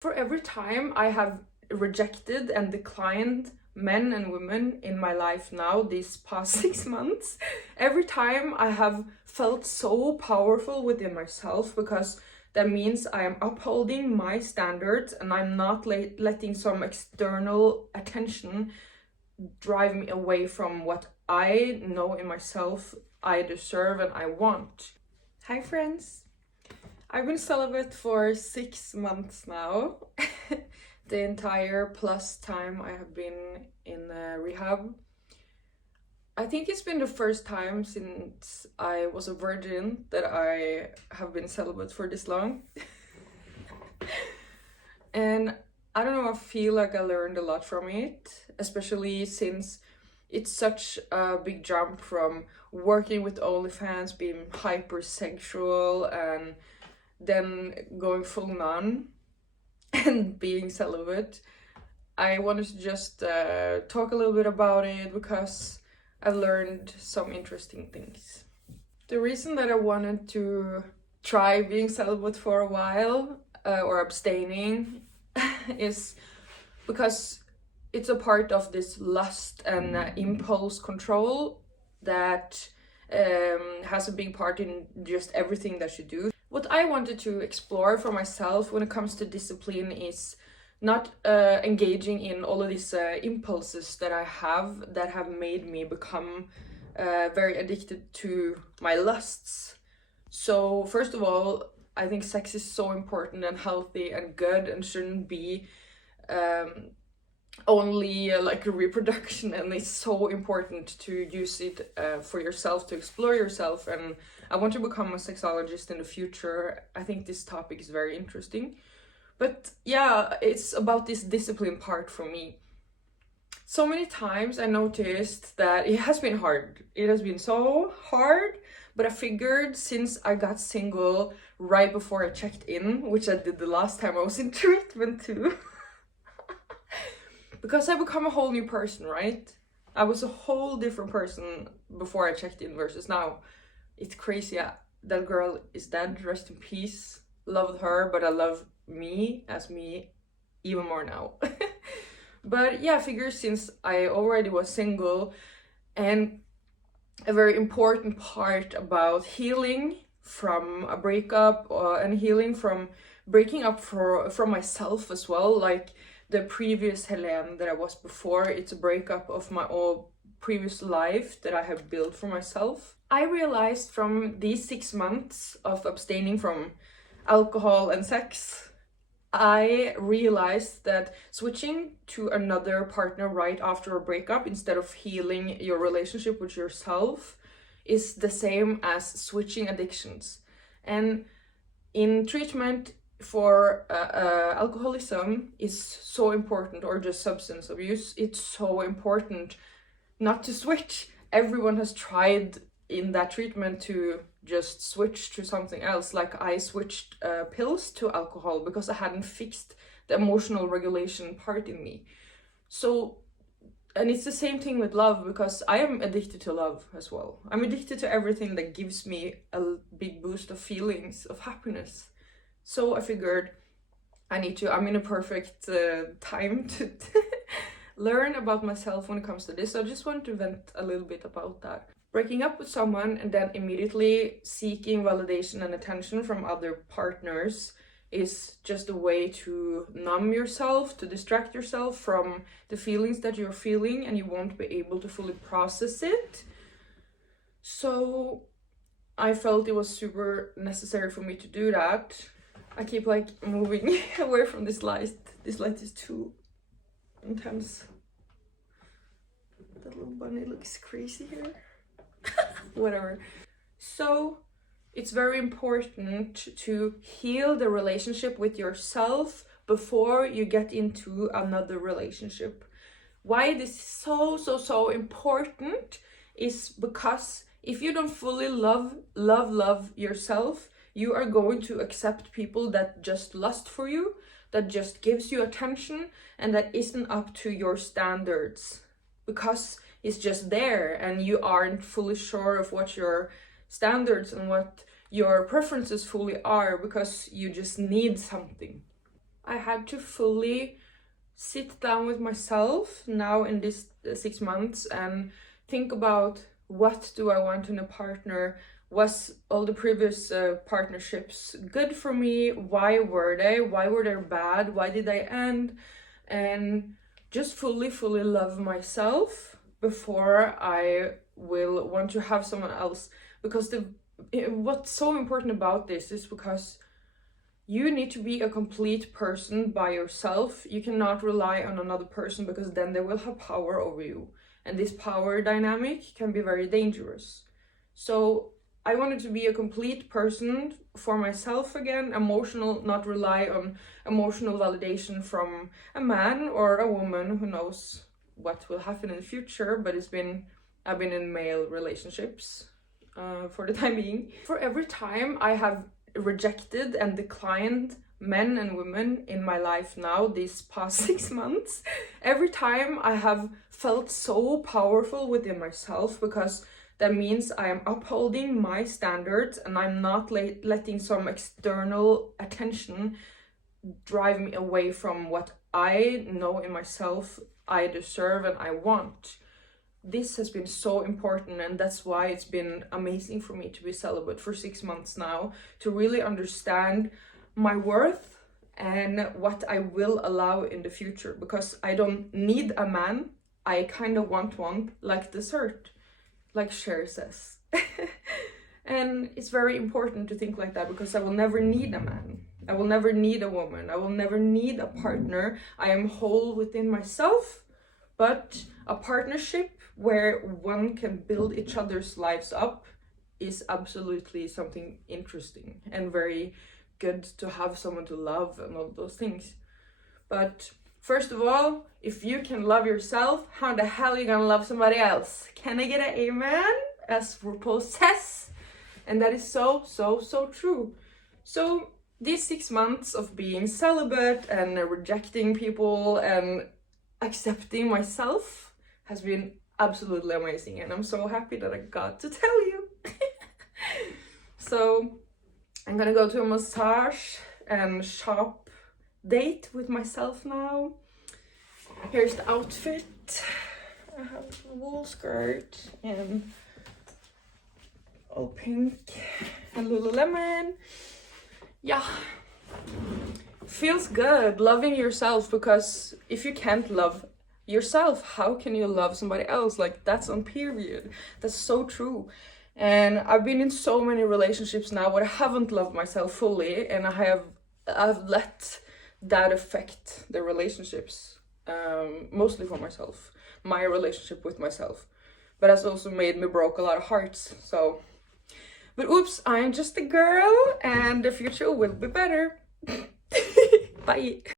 For every time I have rejected and declined men and women in my life now these past 6 months, every time I have felt so powerful within myself, because that means I am upholding my standards and I'm not letting some external attention drive me away from what I know in myself I deserve and I want. Hi friends! I've been celibate for 6 months now. The entire plus time I have been in rehab. I think it's been the first time since I was a virgin that I have been celibate for this long. And I don't know, I feel like I learned a lot from it, especially since it's such a big jump from working with OnlyFans, being hypersexual, and then going full nun and being celibate. I wanted to just talk a little bit about it because I've learned some interesting things. The reason that I wanted to try being celibate for a while or abstaining is because it's a part of this lust and impulse control that has a big part in just everything that you do. What I wanted to explore for myself when it comes to discipline is not engaging in all of these impulses that I have that have made me become very addicted to my lusts. So first of all, I think sex is so important and healthy and good and shouldn't be only like a reproduction, and it's so important to use it for yourself, to explore yourself. And I want to become a sexologist in the future. I think this topic is very interesting. But yeah, it's about this discipline part for me. So many times I noticed that it has been hard. It has been so hard, but I figured since I got single right before I checked in, which I did the last time I was in treatment too, because I become a whole new person, right? I was a whole different person before I checked in versus now. It's crazy. Yeah, that girl is dead, rest in peace. Loved her, but I love me as me even more now. But yeah, I figure since I already was single, and a very important part about healing from a breakup and healing from breaking up from myself as well, like the previous Helene that I was before, it's a breakup of my old previous life that I have built for myself. I realized from these 6 months of abstaining from alcohol and sex, I realized that switching to another partner right after a breakup instead of healing your relationship with yourself is the same as switching addictions. And in treatment for alcoholism is so important, or just substance abuse, it's so important not to switch. Everyone has tried in that treatment to just switch to something else. Like I switched pills to alcohol because I hadn't fixed the emotional regulation part in me. So, and it's the same thing with love, because I am addicted to love as well. I'm addicted to everything that gives me a big boost of feelings of happiness. So I figured I'm in a perfect time to learn about myself when it comes to this. So I just wanted to vent a little bit about that. Breaking up with someone and then immediately seeking validation and attention from other partners is just a way to numb yourself, to distract yourself from the feelings that you're feeling, and you won't be able to fully process it. So I felt it was super necessary for me to do that. I keep like moving away from this light. This light is too intense. That little bunny looks crazy here. Whatever. So it's very important to heal the relationship with yourself before you get into another relationship. Why this is so important is because if you don't fully love yourself, you are going to accept people that just lust for you, that just gives you attention, and that isn't up to your standards, because it's just there and you aren't fully sure of what your standards and what your preferences fully are, because you just need something. I had to fully sit down with myself now in this 6 months and think about, what do I want in a partner? Was all the previous partnerships good for me? Why were they? Why were they bad? Why did they end? And just fully love myself before I will want to have someone else. Because what's so important about this is because you need to be a complete person by yourself. You cannot rely on another person, because then they will have power over you. And this power dynamic can be very dangerous. So I wanted to be a complete person for myself again, emotional, not rely on emotional validation from a man or a woman. Who knows what will happen in the future, but I've been in male relationships for the time being. For every time I have rejected and declined men and women in my life now these past 6 months, every time I have felt so powerful within myself, because that means I am upholding my standards and I'm not letting some external attention drive me away from what I know in myself I deserve and I want. This has been so important, and that's why it's been amazing for me to be celibate for 6 months now, to really understand my worth and what I will allow in the future, because I don't need a man. I kind of want one, like dessert, like Cher says. And it's very important to think like that, because I will never need a man. I will never need a woman. I will never need a partner. I am whole within myself, but a partnership where one can build each other's lives up is absolutely something interesting and very good to have someone to love and all those things. But first of all, if you can love yourself, how the hell are you gonna love somebody else? Can I get an amen? As RuPaul says. And that is so true. So these 6 months of being celibate and rejecting people and accepting myself has been absolutely amazing, and I'm so happy that I got to tell you. So I'm gonna go to a massage and shop date with myself now. Here's the outfit. I have a wool skirt and all pink and Lululemon. Yeah, feels good loving yourself, because if you can't love yourself, how can you love somebody else? Like, that's on period. That's so true. And I've been in so many relationships now where I haven't loved myself fully, and I've let that affect the relationships, mostly for myself, my relationship with myself. But that's also made me broke a lot of hearts. So, but oops, I'm just a girl, and the future will be better. Bye.